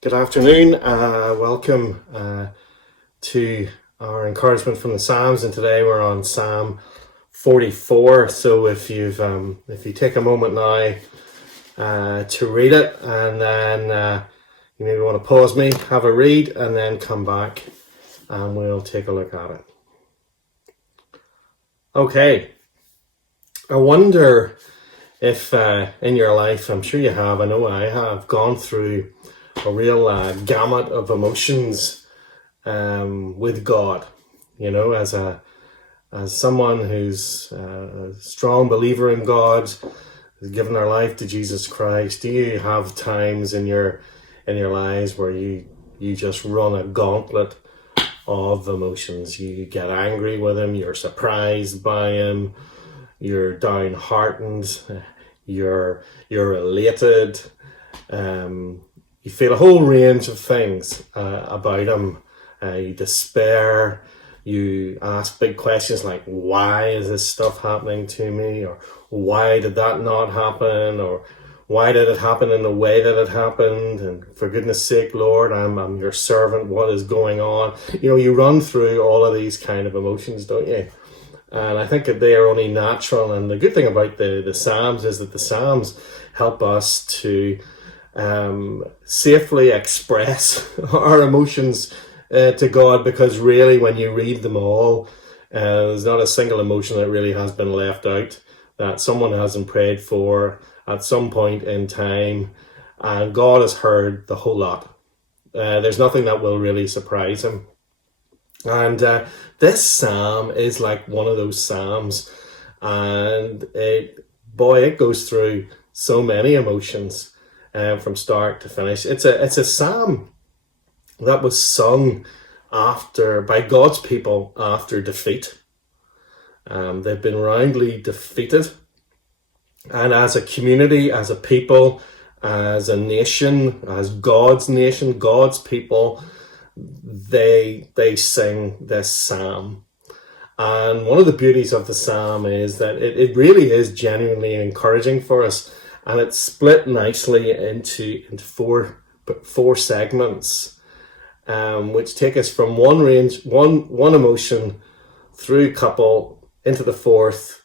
Good afternoon. Welcome to our encouragement from the Psalms, and today we're on Psalm 44. So if you take a moment now to read it, and then you maybe want to pause me, have a read, and then come back, and we'll take a look at it. Okay. I wonder if in your life, I'm sure you have, I know I have, gone through a real gamut of emotions with God. You know, as someone who's a strong believer in God, has given their life to Jesus Christ. Do you have times in your lives where you just run a gauntlet of emotions? You get angry with him, you're surprised by him, you're downhearted, you're elated, you feel a whole range of things about him. You despair, you ask big questions like, why is this stuff happening to me? Or why did that not happen? Or why did it happen in the way that it happened? And for goodness sake, Lord, I'm your servant. What is going on? You know, you run through all of these kind of emotions, don't you? And I think that they are only natural. And the good thing about the Psalms is that the Psalms help us to safely express our emotions to God, because really when you read them all, there's not a single emotion that really has been left out, that someone hasn't prayed for at some point in time, and God has heard the whole lot. There's nothing that will really surprise him. And this psalm is like one of those psalms, and it goes through so many emotions from start to finish. It's a psalm that was sung by God's people after defeat. They've been roundly defeated, and as a community, as a people, as a nation, as God's nation, God's people, they sing this psalm. And one of the beauties of the psalm is that it really is genuinely encouraging for us, and it's split nicely into four segments, which take us from one emotion through couple into the fourth,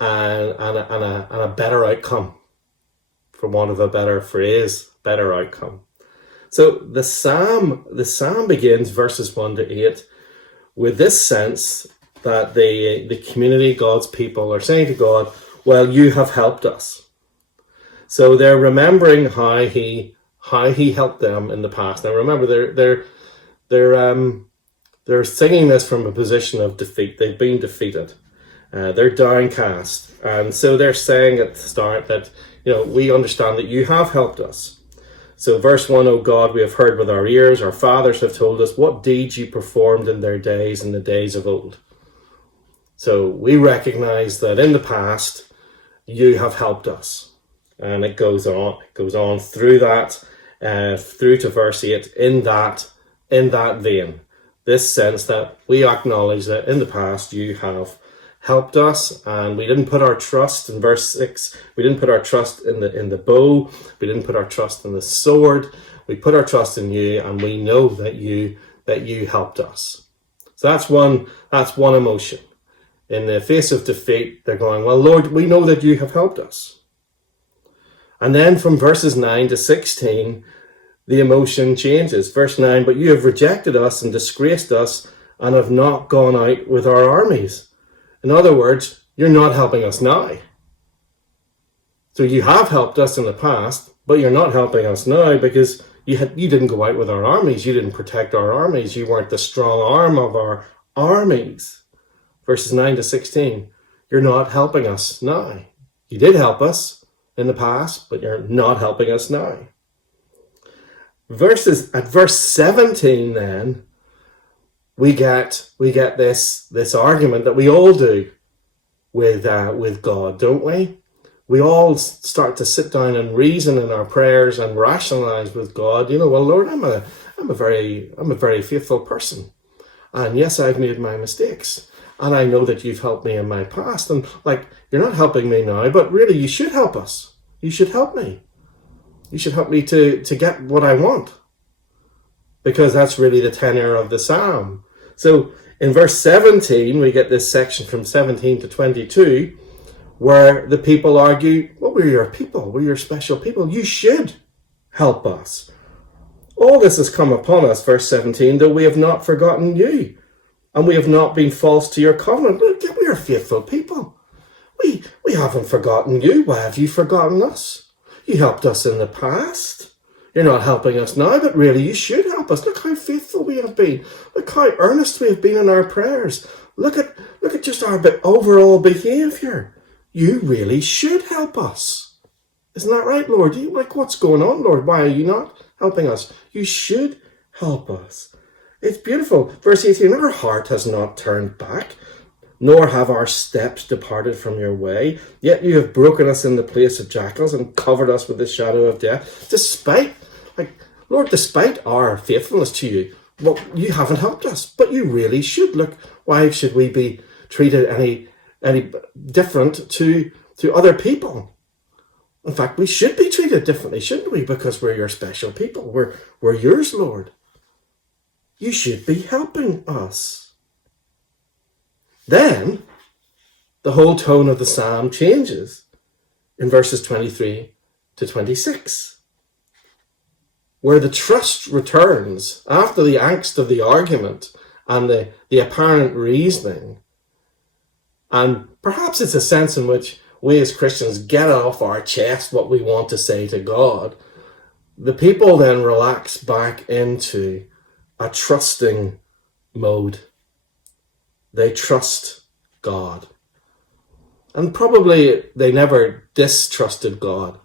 and a better outcome, for want of a better phrase, better outcome. So the psalm begins, verses 1 to 8, with this sense that the community, God's people, are saying to God, well, you have helped us. So they're remembering how he helped them in the past. Now remember, they're singing this from a position of defeat. They've been defeated. They're downcast, and so they're saying at the start that, you know, we understand that you have helped us. So verse 1, O God, we have heard with our ears, our fathers have told us what deeds you performed in their days, in the days of old. So we recognize that in the past you have helped us. And it goes on through that, through to verse 8, in that vein. This sense that we acknowledge that in the past you have helped us, and we didn't put our trust, in verse 6, we didn't put our trust in the bow, we didn't put our trust in the sword, we put our trust in you, and we know that you helped us. So that's one emotion. In the face of defeat, they're going, well, Lord, we know that you have helped us. And then from verses 9 to 16, the emotion changes. Verse 9, but you have rejected us and disgraced us and have not gone out with our armies. In other words, you're not helping us now. So you have helped us in the past, but you're not helping us now because you didn't go out with our armies. You didn't protect our armies. You weren't the strong arm of our armies. Verses 9 to 16, you're not helping us now. You did help us in the past, but you're not helping us now. At verse 17, then, we get this argument that we all do with God, don't we? We all start to sit down and reason in our prayers and rationalize with God. You know, well, Lord, I'm a very faithful person, and yes, I've made my mistakes, and I know that you've helped me in my past, and like, you're not helping me now, but really, you should help us. You should help me. You should help me to get what I want. because that's really the tenor of the psalm. So in verse 17, we get this section from 17 to 22, where the people argue, well, we're your people, we're your special people, you should help us. All this has come upon us, verse 17, though we have not forgotten you, and we have not been false to your covenant. Look, we are faithful people. We haven't forgotten you. Why have you forgotten us? You helped us in the past. You're not helping us now, but really you should help us. Look how faithful we have been. Look how earnest we have been in our prayers. Look at just our overall behaviour. You really should help us. Isn't that right, Lord? What's going on, Lord? Why are you not helping us? You should help us. It's beautiful. Verse 18, our heart has not turned back, nor have our steps departed from your way. Yet you have broken us in the place of jackals and covered us with the shadow of death. Despite our faithfulness to you, well, you haven't helped us, but you really should. Look, why should we be treated any different to other people? In fact, we should be treated differently, shouldn't we? Because we're your special people. We're yours, Lord. You should be helping us. Then, the whole tone of the psalm changes in verses 23 to 26, where the trust returns after the angst of the argument and the apparent reasoning. And perhaps it's a sense in which we as Christians get off our chest what we want to say to God. The people then relax back into a trusting mode. They trust God. And probably they never distrusted God.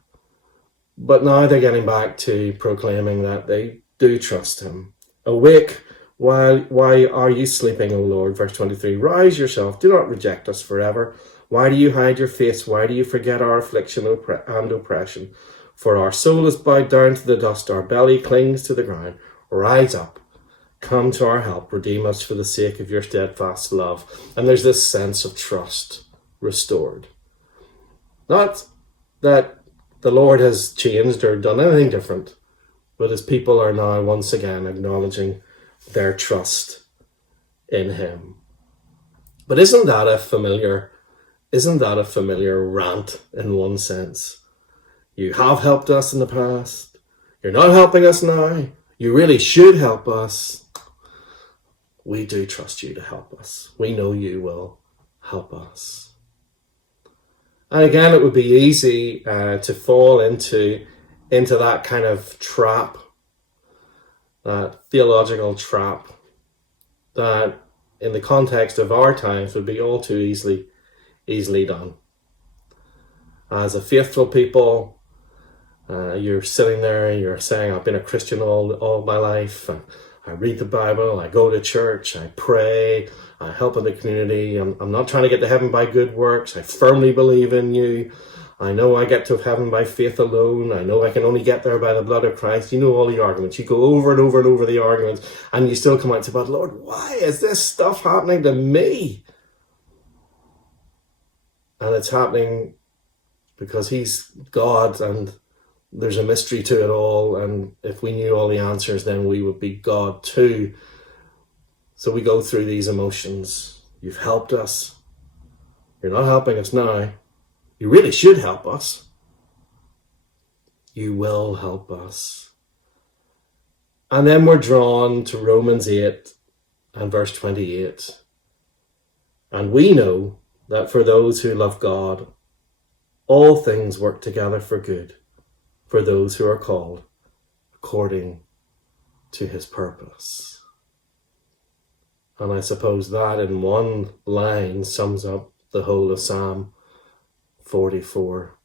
But now they're getting back to proclaiming that they do trust him. Awake, why are you sleeping, O Lord? Verse 23, rise yourself, do not reject us forever. Why do you hide your face? Why do you forget our affliction and oppression? For our soul is bowed down to the dust, our belly clings to the ground. Rise up, come to our help, redeem us for the sake of your steadfast love. And there's this sense of trust restored. Not that the Lord has changed or done anything different, but his people are now once again acknowledging their trust in him. But isn't that a familiar rant in one sense? You have helped us in the past. You're not helping us now. You really should help us. We do trust you to help us. We know you will help us. And again, it would be easy to fall into that kind of trap, that theological trap that in the context of our times would be all too easily done. As a faithful people, you're sitting there and you're saying, I've been a Christian all my life. I read the Bible, I go to church, I pray, I help in the community. I'm not trying to get to heaven by good works. I firmly believe in you. I know I get to heaven by faith alone. I know I can only get there by the blood of Christ. You know all the arguments. You go over and over and over the arguments, and you still come out and say, but Lord, why is this stuff happening to me? And it's happening because he's God and there's a mystery to it all. And if we knew all the answers, then we would be God too. So we go through these emotions. You've helped us. You're not helping us now. You really should help us. You will help us. And then we're drawn to Romans 8 and verse 28. And we know that for those who love God, all things work together for good, for those who are called according to his purpose. And I suppose that in one line sums up the whole of Psalm 44.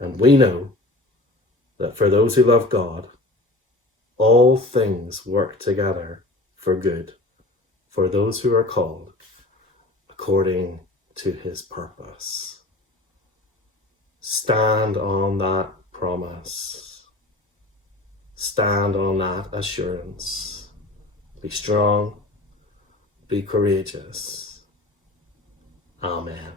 And we know that for those who love God, all things work together for good, for those who are called according to his purpose. Stand on that promise. Stand on that assurance. Be strong. Be courageous. Amen.